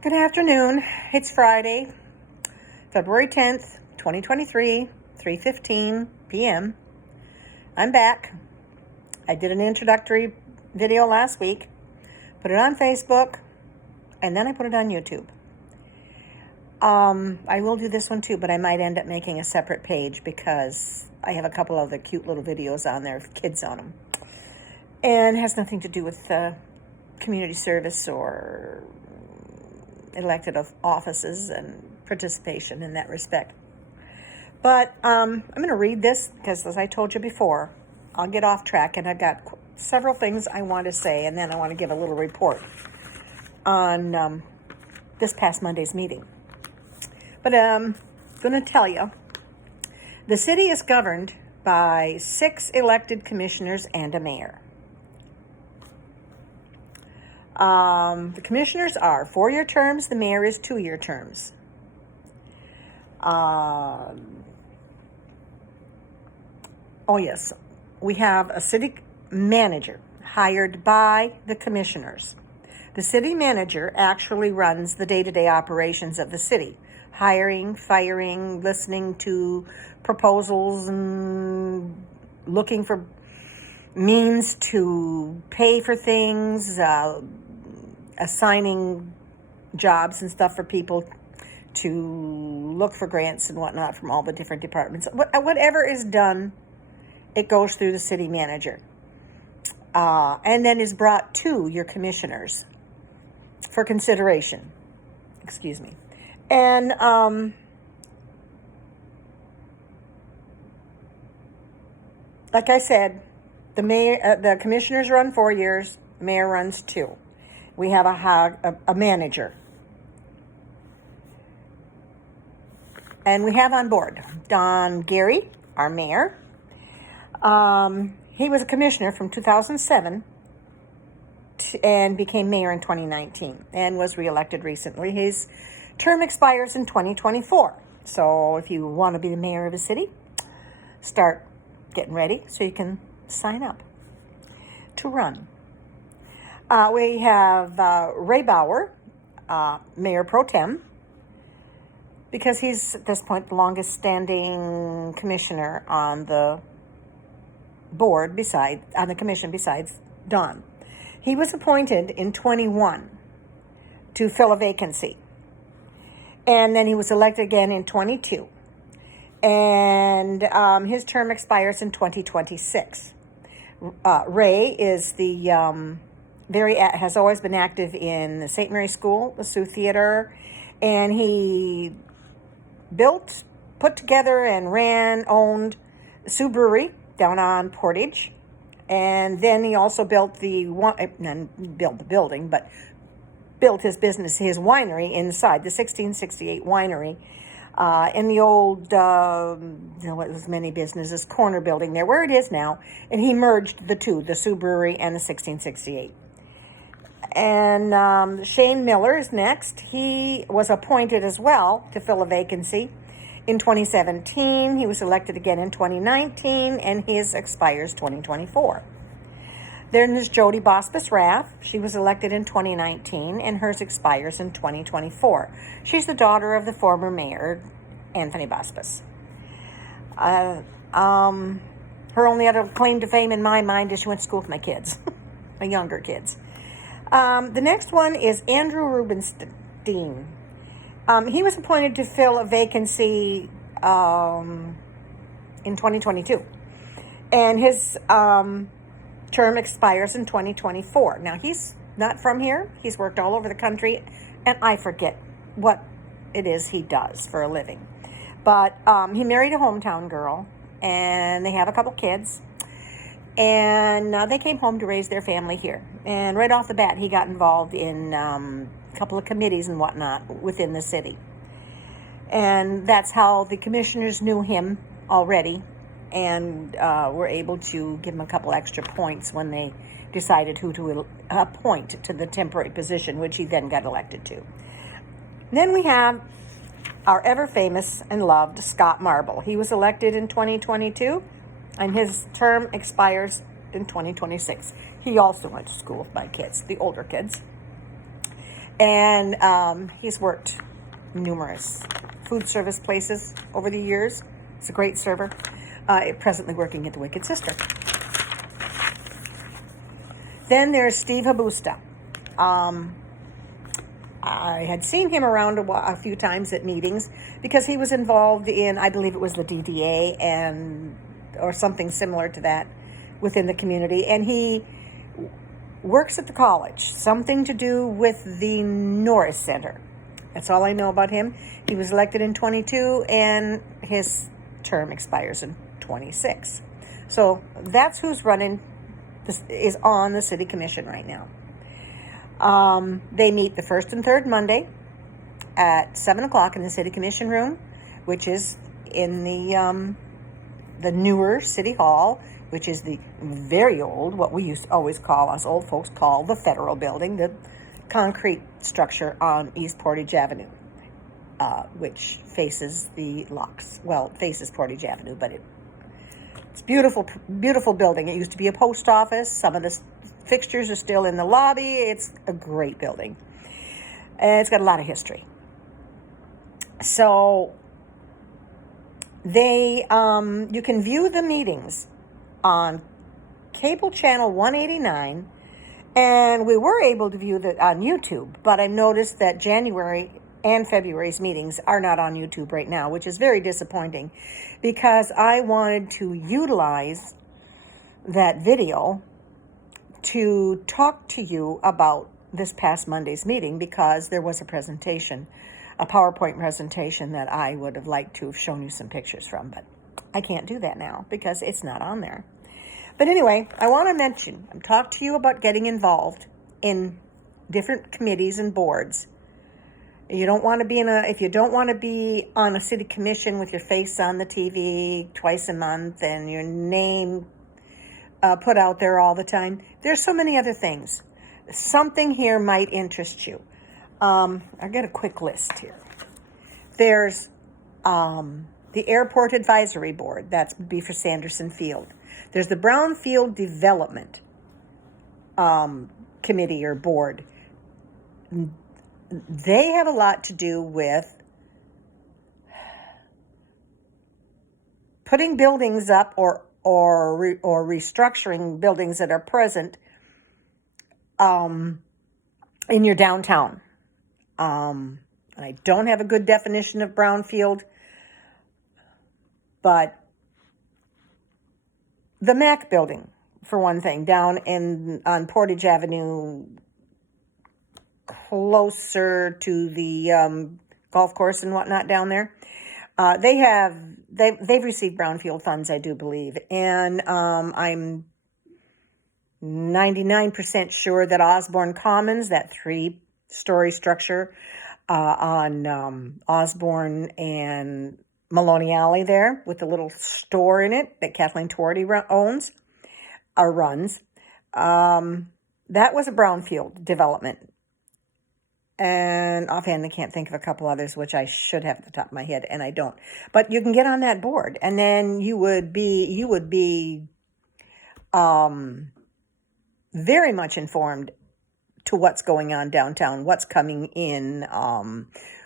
Good afternoon. It's Friday, February 10th, 2023, 3:15 p.m. I'm back. I did an introductory video last week, put it on Facebook, and then I put it on YouTube. I will do this one too, but I might end up making a separate page because I have a couple other cute little videos on there with kids on them. And it has nothing to do with community service or elected offices and participation in that respect. But I'm going to read this because, as I told you before, I'll get off track, and I've got several things I want to say, and then I want to give a little report on this past Monday's meeting. But I'm going to tell you, the city is governed by 6 elected commissioners and a mayor. The commissioners are 4-year terms. The mayor is 2-year terms. Oh, yes. We have a city manager hired by the commissioners. The city manager actually runs the day-to-day operations of the city, hiring, firing, listening to proposals, and looking for means to pay for things, assigning jobs and stuff for people to look for grants and whatnot from all the different departments. Whatever is done, it goes through the city manager, and then is brought to your commissioners for consideration. Excuse me. And like I said, the commissioners run 4 years, mayor runs 2. We have a manager. And we have on board Don Gary, our mayor. He was a commissioner from 2007 and became mayor in 2019 and was reelected recently. His term expires in 2024. So if you want to be the mayor of a city, start getting ready so you can sign up to run. We have Ray Bauer, Mayor Pro Tem, because he's, at this point, the longest standing commissioner on the board on the commission besides Don. He was appointed in 21 to fill a vacancy. And then he was elected again in 22. And his term expires in 2026. Ray is has always been active in the St. Mary's School, the Sioux Theater, and he built, put together, and owned the Sioux Brewery down on Portage. And then he also built built his business, his winery inside, the 1668 winery, in the old, it was many businesses, corner building there, where it is now. And he merged the two, the Sioux Brewery and the 1668. And Shane Miller is next. He was appointed as well to fill a vacancy in 2017. He was elected again in 2019, and his expires 2024. Then there's Jody Bospis Rath. She was elected in 2019, and hers expires in 2024. She's the daughter of the former mayor, Anthony Bospis. Her only other claim to fame in my mind is she went to school with my kids, my younger kids. The next one is Andrew Rubenstein. He was appointed to fill a vacancy in 2022. And his term expires in 2024. Now, he's not from here. He's worked all over the country, and I forget what it is he does for a living. But he married a hometown girl, and they have a couple kids. And they came home to raise their family here. And right off the bat, he got involved in a couple of committees and whatnot within the city. And that's how the commissioners knew him already and were able to give him a couple extra points when they decided who to appoint to the temporary position, which he then got elected to. Then we have our ever-famous and loved Scott Marble. He was elected in 2022, and his term expires in 2026. He also went to school with my kids, the older kids. And he's worked numerous food service places over the years. He's a great server. Presently working at the Wicked Sister. Then there's Steve Habusta. I had seen him around a few times at meetings because he was involved in, I believe it was the DDA or something similar to that within the community. And he works at the college, something to do with the Norris Center. That's all I know about him. He was elected in 22 and his term expires in 26. So that's who's running, is on the city commission right now. They meet the first and third Monday at 7 o'clock in the city commission room, which is in the newer city hall, which is the very old, what we used to always call, us old folks call the Federal Building, the concrete structure on East Portage Avenue, which faces the locks. Well, it faces Portage Avenue, but it's beautiful, beautiful building. It used to be a post office. Some of the fixtures are still in the lobby. It's a great building. And it's got a lot of history. So you can view the meetings on cable channel 189, and we were able to view that on YouTube, but I noticed that January and February's meetings are not on YouTube right now, which is very disappointing because I wanted to utilize that video to talk to you about this past Monday's meeting because there was a presentation, a PowerPoint presentation that I would have liked to have shown you some pictures from, but I can't do that now because it's not on there. But anyway, I want to talk to you about getting involved in different committees and boards. You don't want to be if you don't want to be on a city commission with your face on the TV twice a month and your name put out there all the time, there's so many other things. Something here might interest you. I got a quick list here. There's the Airport Advisory Board. That would be for Sanderson Field. There's the Brownfield Development Committee or Board. They have a lot to do with putting buildings up or restructuring buildings that are present in your downtown. And I don't have a good definition of brownfield, but the Mac building, for one thing, down on Portage Avenue, closer to the golf course and whatnot down there. They've received brownfield funds, I do believe, and I'm 99% sure that Osborne Commons, that 3-story structure on Osborne and Maloney Alley there with the little store in it that Kathleen Torty owns or runs, that was a brownfield development. And offhand, I can't think of a couple others, which I should have at the top of my head, and I don't. But you can get on that board, and then you would be very much informed to what's going on downtown, what's coming in,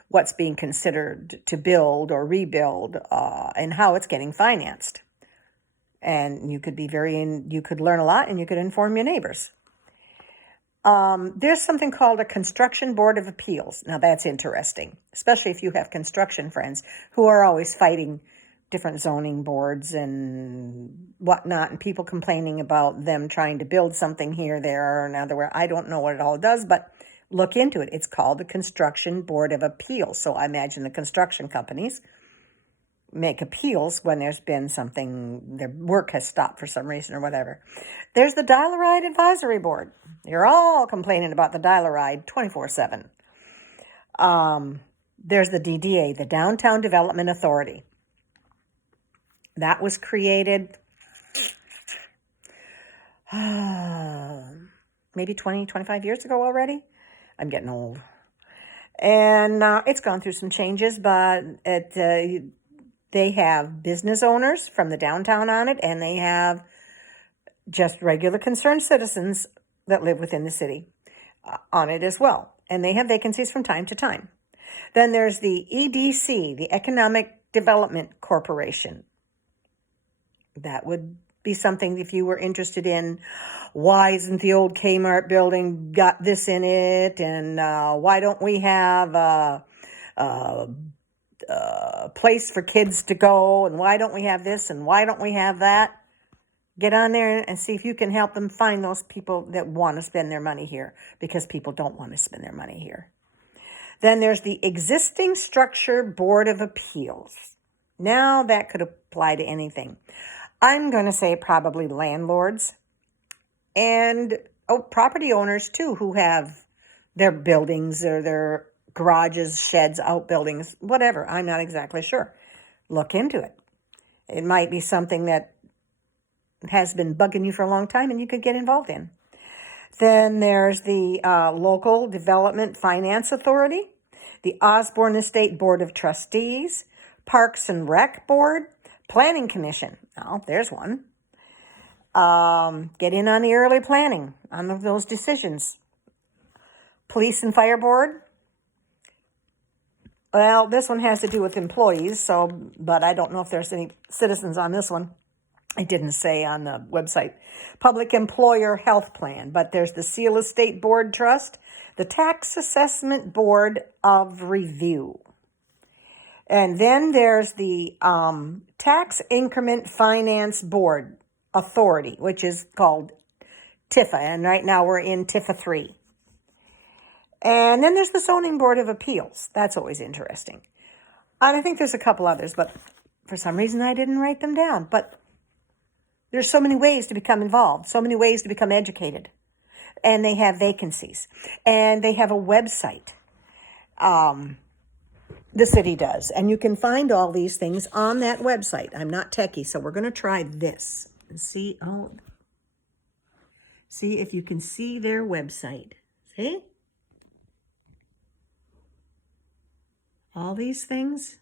what's being considered to build or rebuild, and how it's getting financed. And you could you could learn a lot, and you could inform your neighbors. There's something called a Construction Board of Appeals. Now that's interesting, especially if you have construction friends who are always fighting different zoning boards and whatnot, and people complaining about them trying to build something here, there, or another where. I don't know what it all does, but look into it. It's called the Construction Board of Appeals. So I imagine the construction companies make appeals when there's been something, their work has stopped for some reason or whatever. There's the Dial-A-Ride Advisory Board. You're all complaining about the Dial-A-Ride 24/7. There's the DDA, the Downtown Development Authority. That was created maybe 20, 25 years ago already. I'm getting old. And it's gone through some changes, but they have business owners from the downtown on it, and they have just regular concerned citizens that live within the city on it as well. and they have vacancies from time to time. Then there's the EDC, the Economic Development Corporation. That would be something if you were interested in why isn't the old Kmart building got this in it, and why don't we have a place for kids to go, and why don't we have this, and why don't we have that? Get on there and see if you can help them find those people that want to spend their money here, because people don't want to spend their money here. Then there's the Existing Structure Board of Appeals. Now that could apply to anything. I'm going to say probably landlords and property owners too, who have their buildings or their garages, sheds, outbuildings, whatever. I'm not exactly sure. Look into it. It might be something that has been bugging you for a long time and you could get involved in. Then there's the Local Development Finance Authority, the Osborne Estate Board of Trustees, Parks and Rec Board, Planning Commission. Oh, there's one. Get in on the early planning on those decisions. Police and Fire Board. Well, this one has to do with employees, but I don't know if there's any citizens on this one. It didn't say on the website. Public Employer Health Plan, but there's the Seal Estate Board Trust, the Tax Assessment Board of Review. And then there's the Tax Increment Finance Board Authority, which is called TIFA, and right now we're in TIFA 3. And then there's the Zoning Board of Appeals. That's always interesting. And I think there's a couple others, but for some reason I didn't write them down. But there's so many ways to become involved, so many ways to become educated. And they have vacancies. And they have a website. The city does. And you can find all these things on that website. I'm not techie, so we're going to try this. And see if you can see their website. See? All these things.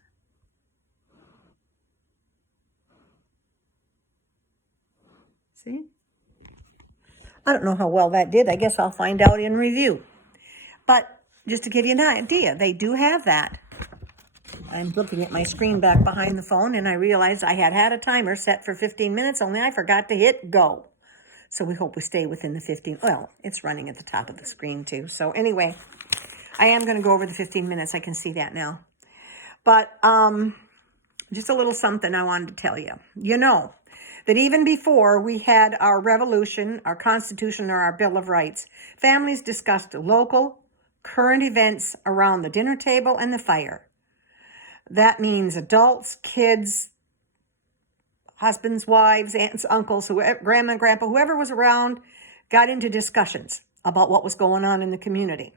See? I don't know how well that did. I guess I'll find out in review. But just to give you an idea, they do have that. I'm looking at my screen back behind the phone, and I realized I had a timer set for 15 minutes, only I forgot to hit go. So we hope we stay within the 15. Well, it's running at the top of the screen too. So anyway, I am going to go over the 15 minutes. I can see that now. But just a little something I wanted to tell you. You know that even before we had our revolution, our Constitution, or our Bill of Rights, families discussed local, current events around the dinner table and the fire. That means adults, kids, husbands, wives, aunts, uncles, whoever, grandma and grandpa, whoever was around, got into discussions about what was going on in the community,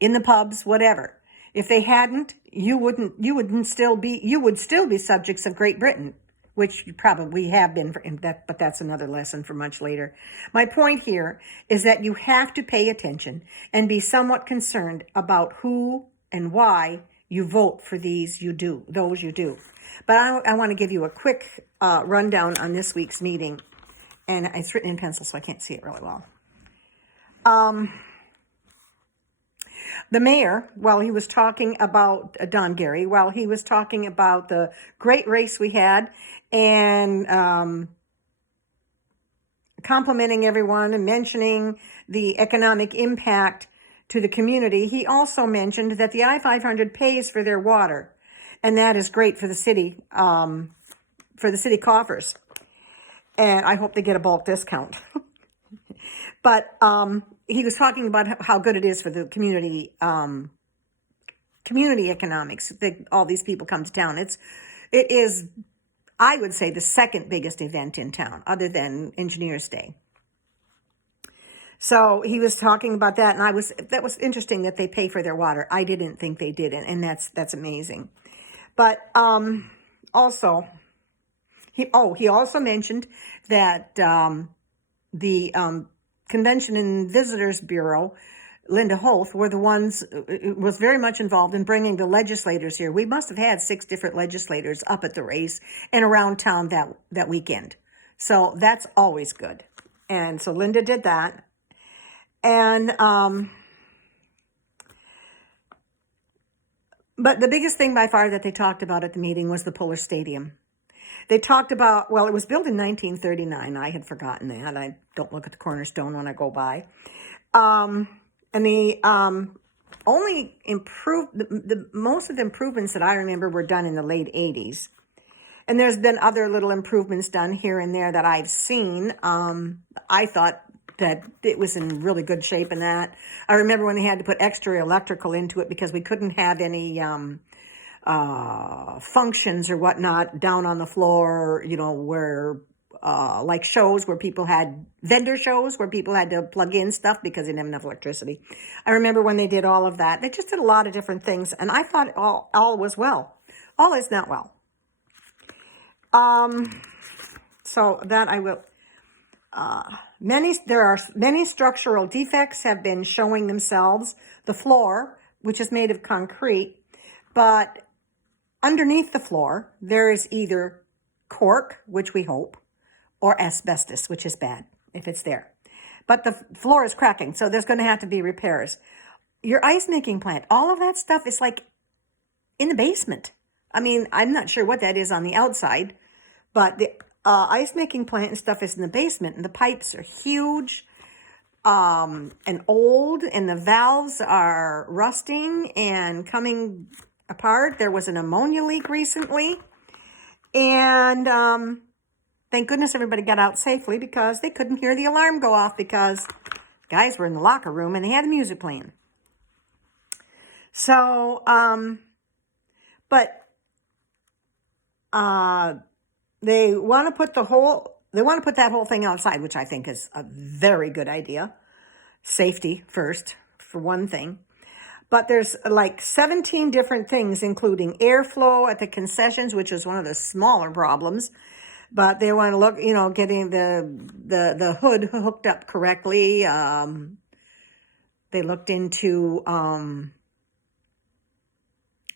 in the pubs, whatever. If they hadn't, you would still be subjects of Great Britain, which you probably have been, but that's another lesson for much later. My point here is that you have to pay attention and be somewhat concerned about who and why you vote for those you do. But I want to give you a quick rundown on this week's meeting, and it's written in pencil, so I can't see it really well. The mayor, while he was talking about Don Gary, while he was talking about the great race we had and complimenting everyone and mentioning the economic impact to the community, he also mentioned that the I-500 pays for their water, and that is great for the city coffers. And I hope they get a bulk discount. But he was talking about how good it is for the community economics that all these people come to town. It is, I would say, the second biggest event in town, other than Engineers Day. So he was talking about that, and that was interesting that they pay for their water. I didn't think they did, and that's amazing. But also, he also mentioned that the Convention and Visitors Bureau, Linda Holt, was very much involved in bringing the legislators here. We must have had 6 different legislators up at the race and around town that weekend. So that's always good. And so Linda did that. And But the biggest thing by far that they talked about at the meeting was the Puller Stadium. They talked about, well, it was built in 1939. I had forgotten that. I don't look at the cornerstone when I go by. And the only most of the improvements that I remember were done in the late 80s. And there's been other little improvements done here and there that I've seen. I thought that it was in really good shape in that. I remember when they had to put extra electrical into it because we couldn't have any functions or whatnot down on the floor, where like shows where people had vendor shows where people had to plug in stuff because they didn't have enough electricity. I remember when they did all of that. They just did a lot of different things, and I thought all was well. All is not well. So that I will. There are many structural defects have been showing themselves. The floor, which is made of concrete, but underneath the floor, there is either cork, which we hope, or asbestos, which is bad if it's there. But the floor is cracking, so there's going to have to be repairs. Your ice making plant, all of that stuff is like in the basement. I mean, I'm not sure what that is on the outside, but the ice making plant and stuff is in the basement, and the pipes are huge and old, and the valves are rusting and coming apart. There was an ammonia leak recently, and thank goodness everybody got out safely because they couldn't hear the alarm go off because guys were in the locker room and they had the music playing. So, they want to put that whole thing outside, which I think is a very good idea. Safety first, for one thing. But there's like 17 different things, including airflow at the concessions, which is one of the smaller problems. But they want to look, getting the hood hooked up correctly. They looked into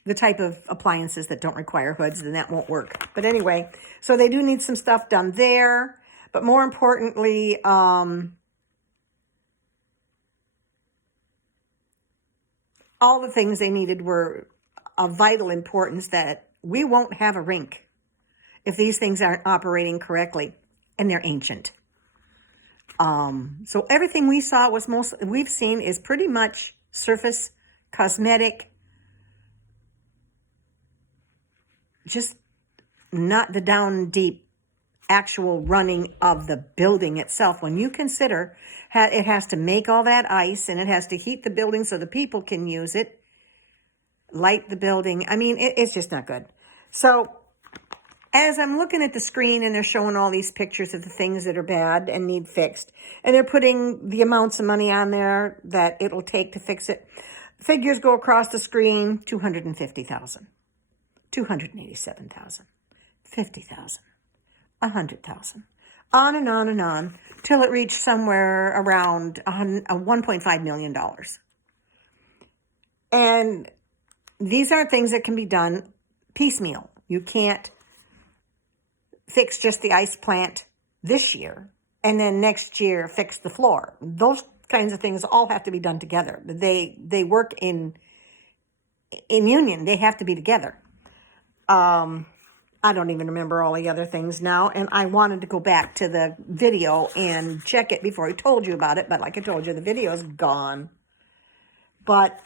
the type of appliances that don't require hoods, then that won't work. But anyway, so they do need some stuff done there. But more importantly, all the things they needed were of vital importance, that we won't have a rink if these things aren't operating correctly, and they're ancient. So everything we've seen is pretty much surface cosmetic, just not the down deep actual running of the building itself. When you consider it has to make all that ice, and it has to heat the building so the people can use it, light the building. I mean, it's just not good. So as I'm looking at the screen and they're showing all these pictures of the things that are bad and need fixed, and they're putting the amounts of money on there that it'll take to fix it, figures go across the screen: 250,000, 287,000, 50,000, 100,000, on and on and on, till it reached somewhere around $1.5 million. And these aren't things that can be done piecemeal. You can't fix just the ice plant this year and then next year fix the floor. Those kinds of things all have to be done together. They work in union. They have to be together. I don't even remember all the other things now, and I wanted to go back to the video and check it before I told you about it, but like I told you, the video is gone. But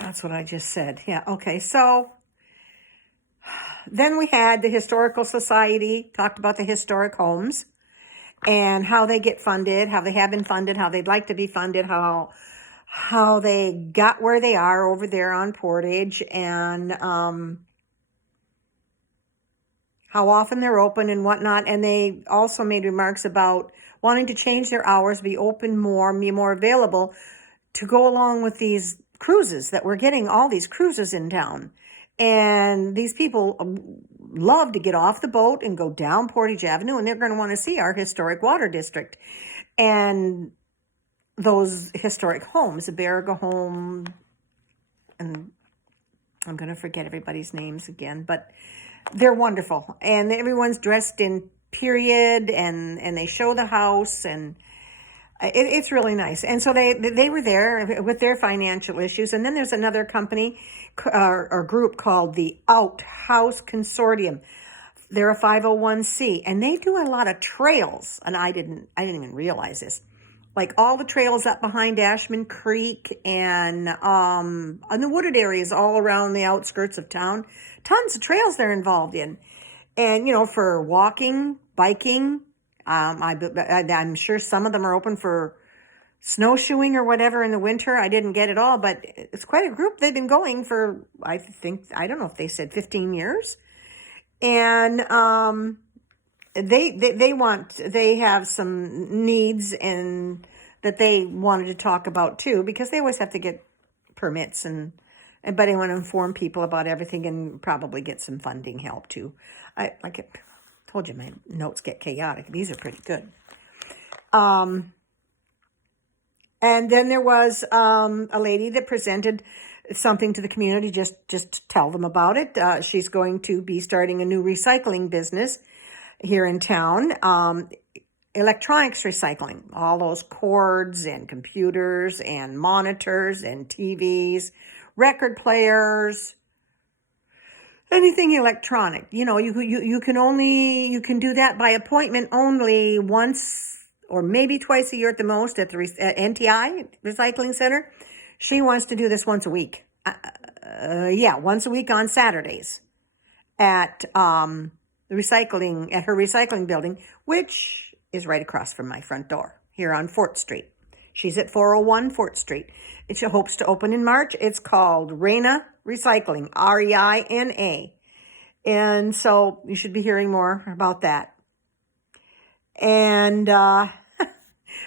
that's what I just said. Yeah, okay, so then we had the Historical Society, talked about the historic homes and how they get funded, how they have been funded, how they'd like to be funded, how they got where they are over there on Portage, and how often they're open and whatnot. And they also made remarks about wanting to change their hours, be open more, be more available to go along with these cruises that we're getting, all these cruises in town. And these people love to get off the boat and go down Portage Avenue, and they're going to want to see our historic water district and those historic homes, the Barriga home, and I'm going to forget everybody's names again, but they're wonderful. And everyone's dressed in period, and they show the house, and It's really nice. And so they were there with their financial issues. And then there's another company or group called the Outhouse Consortium. They're a 501c, and they do a lot of trails. And I didn't even realize this. Like all the trails up behind Ashman Creek and the wooded areas all around the outskirts of town. Tons of trails they're involved in. And, for walking, biking, I'm sure some of them are open for snowshoeing or whatever in the winter. I didn't get it all, but it's quite a group. They've been going for, I don't know if they said 15 years. And they have some needs and that they wanted to talk about too, because they always have to get permits but they want to inform people about everything and probably get some funding help too. I told you my notes get chaotic. These are pretty good. And then there was a lady that presented something to the community, just to tell them about it. She's going to be starting a new recycling business here in town. Electronics recycling, all those cords and computers and monitors and TVs, record players, anything electronic. You can do that by appointment only once or maybe twice a year at the most at the NTI Recycling Center. She wants to do this once a week. Once a week on Saturdays at her recycling building, which is right across from my front door here on Fort Street. She's at 401 Fort Street. She hopes to open in March. It's called Reina Recycling, REINA. And so you should be hearing more about that. And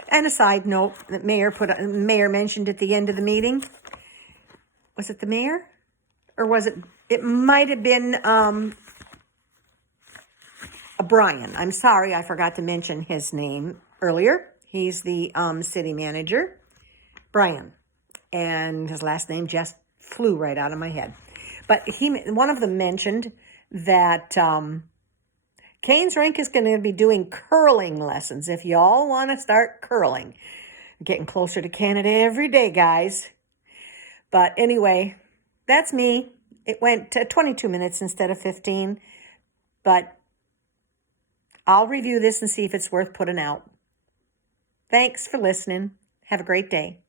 and a side note that Mayor mentioned at the end of the meeting. Was it the mayor? Or was it might have been Brian. I'm sorry, I forgot to mention his name earlier. He's the city manager, Brian. And his last name just flew right out of my head. But one of them mentioned that Canes Rink is going to be doing curling lessons. If y'all want to start curling. Getting closer to Canada every day, guys. But anyway, that's me. It went to 22 minutes instead of 15. But I'll review this and see if it's worth putting out. Thanks for listening. Have a great day.